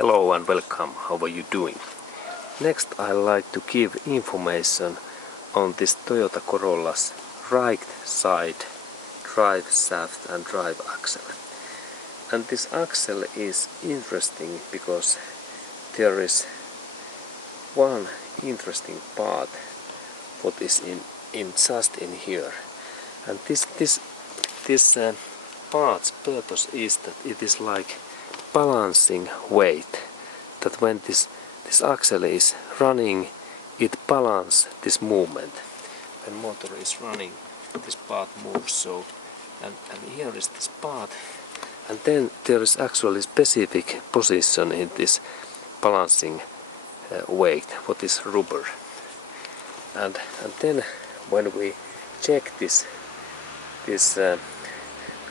Hello and welcome, how are you doing? Next I like to give information on this Toyota Corolla's right side drive shaft and drive axle. And this axle is interesting because there is one interesting part what is in just in here. And this part's purpose is that it is like balancing weight, that when this axle is running, it balances this movement. When motor is running, this part moves. So and here is this part, and then there is actually specific position in this balancing weight, what is rubber. And then when we check this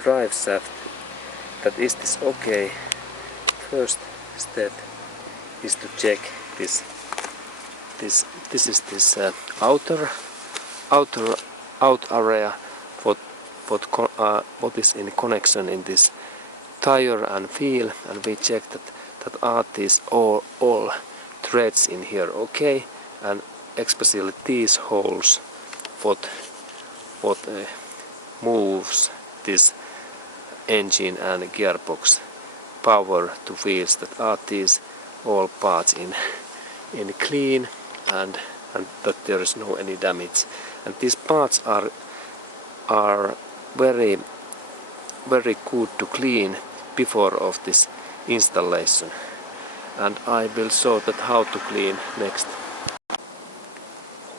drive shaft, that is this okay, first step is to check this is this outer area what is in connection in this tire and wheel, and we check that are these all threads in here okay, and especially these holes what moves this engine and gearbox power to wheels, that are these all parts in clean and that there is no any damage. And these parts are very good to clean before of this installation, and I will show that how to clean next.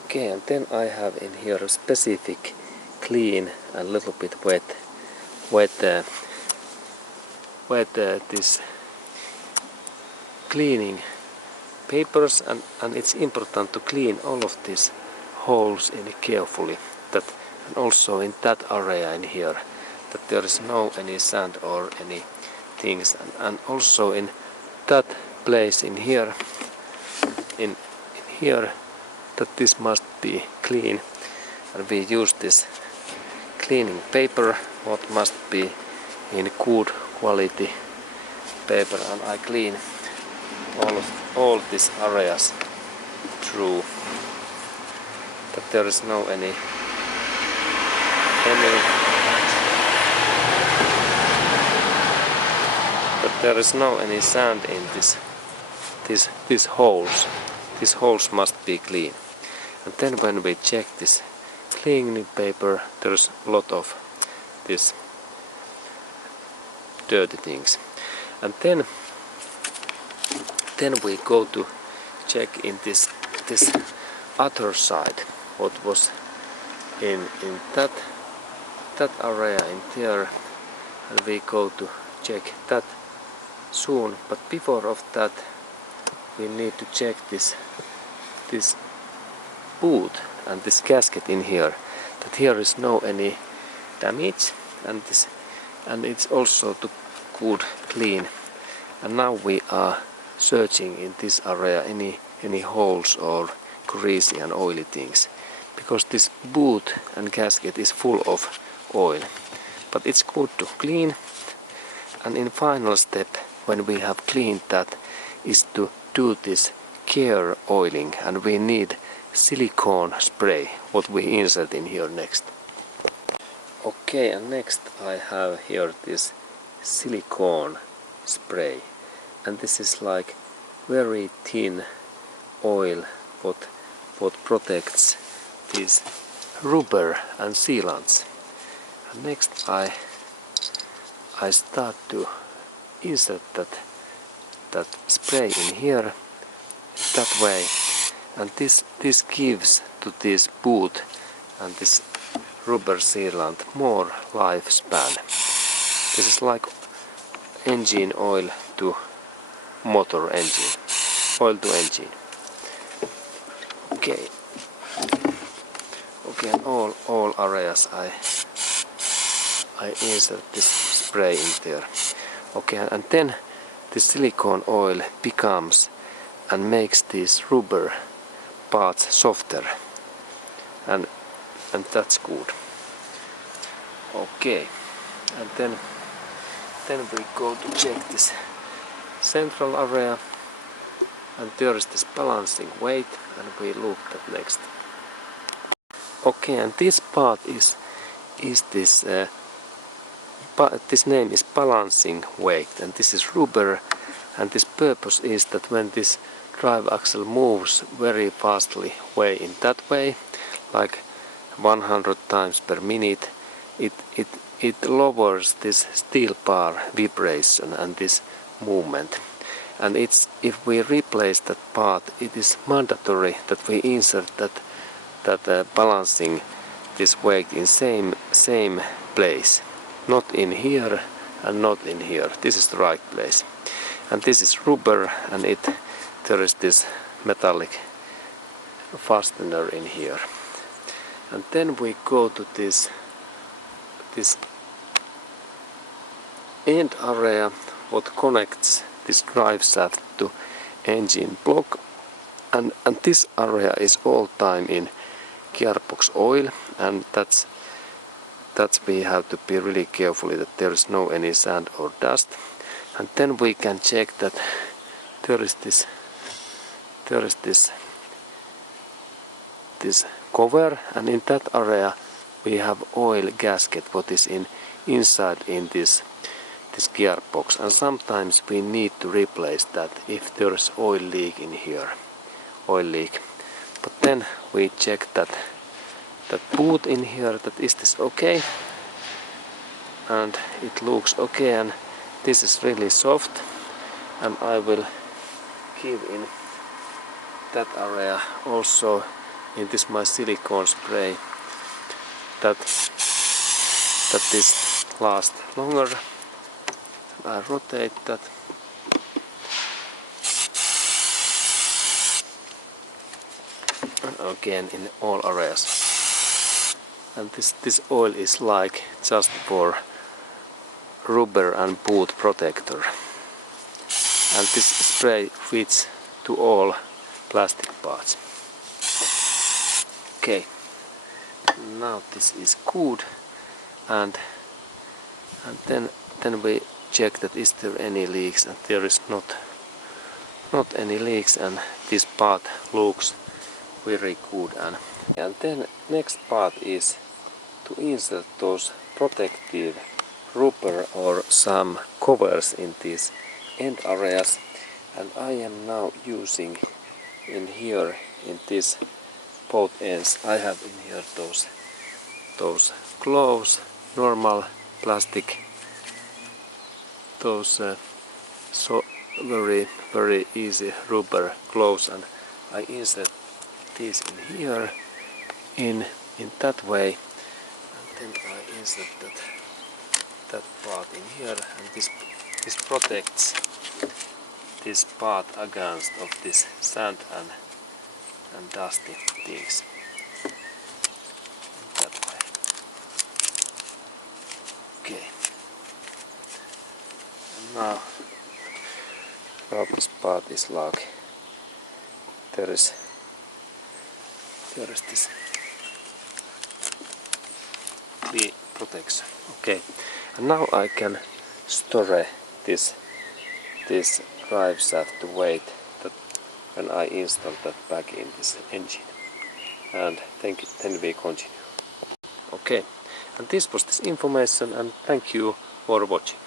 Okay, and then I have in here a specific clean and little bit wet this cleaning papers, and it's important to clean all of these holes in carefully, that and also in that area in here, that there is no any sand or any things, and also in that place in here in here, that this must be clean, and we use this cleaning paper what must be in good quality paper, and I clean all these areas through, that there is no any sand in these holes. These holes must be clean. And then when we check this cleaning paper, there's a lot of this dirty things. And then we go to check in this other side what was in that area in there, and we go to check that soon. But before of that we need to check this boot and this gasket in here, that here is no any damage, and it's also to good clean. And now we are searching in this area any holes or greasy and oily things, because this boot and gasket is full of oil, but it's good to clean. And in final step, when we have cleaned that, is to do this care oiling, and we need silicone spray what we insert in here next. Okay, and next I have here this silicone spray, and this is like very thin oil what protects this rubber and sealants. And next I start to insert that spray in here that way, and this gives to this boot and this rubber sealant more lifespan. This is like engine oil to motor engine, oil to engine. Okay, and all areas I insert this spray in there. Okay, and then the silicone oil becomes and makes these rubber parts softer, and that's good. Okay, and then we go to check this central area, and there is this balancing weight, and we look at next. Okay, and this part is this this name is balancing weight, and this is rubber, and this purpose is that when this drive axle moves very fastly way in that way, like 100 times per minute, it lowers this steel bar vibration and this movement. And if we replace that part, it is mandatory that we insert that balancing this weight in same place, not in here and not in here. This is the right place, and this is rubber, and there is this metallic fastener in here. And then we go to this end area what connects this drive shaft to engine block, and this area is all time in gearbox oil, and that's we have to be really careful that there is no any sand or dust. And then we can check that there is this cover, and in that area we have oil gasket what is inside in this gearbox, and sometimes we need to replace that if there is oil leak in here, but then we check that boot in here, that is this okay, and it looks okay, and this is really soft, and I will give in that area also in this my silicone spray that this lasts longer. I rotate that, and again in all areas, and this oil is like just for rubber and boot protector, and this spray fits to all plastic parts. Okay, now this is good, and then we check that is there any leaks, and there is not any leaks, and this part looks very good. And then next part is to insert those protective rubber or some covers in these end areas, and I am now using in here in this both ends. I have in here those gloves, normal plastic, those so very easy rubber gloves, and I insert these in here in that way, and then I insert that part in here, and this protects this part against of this sand and dusty things. That way. Okay. And now this part is like there is this clean protection. Okay. And now I can store this drive shaft weight that when I install that back in this engine, and then we continue. Okay, and this was this information, and thank you for watching.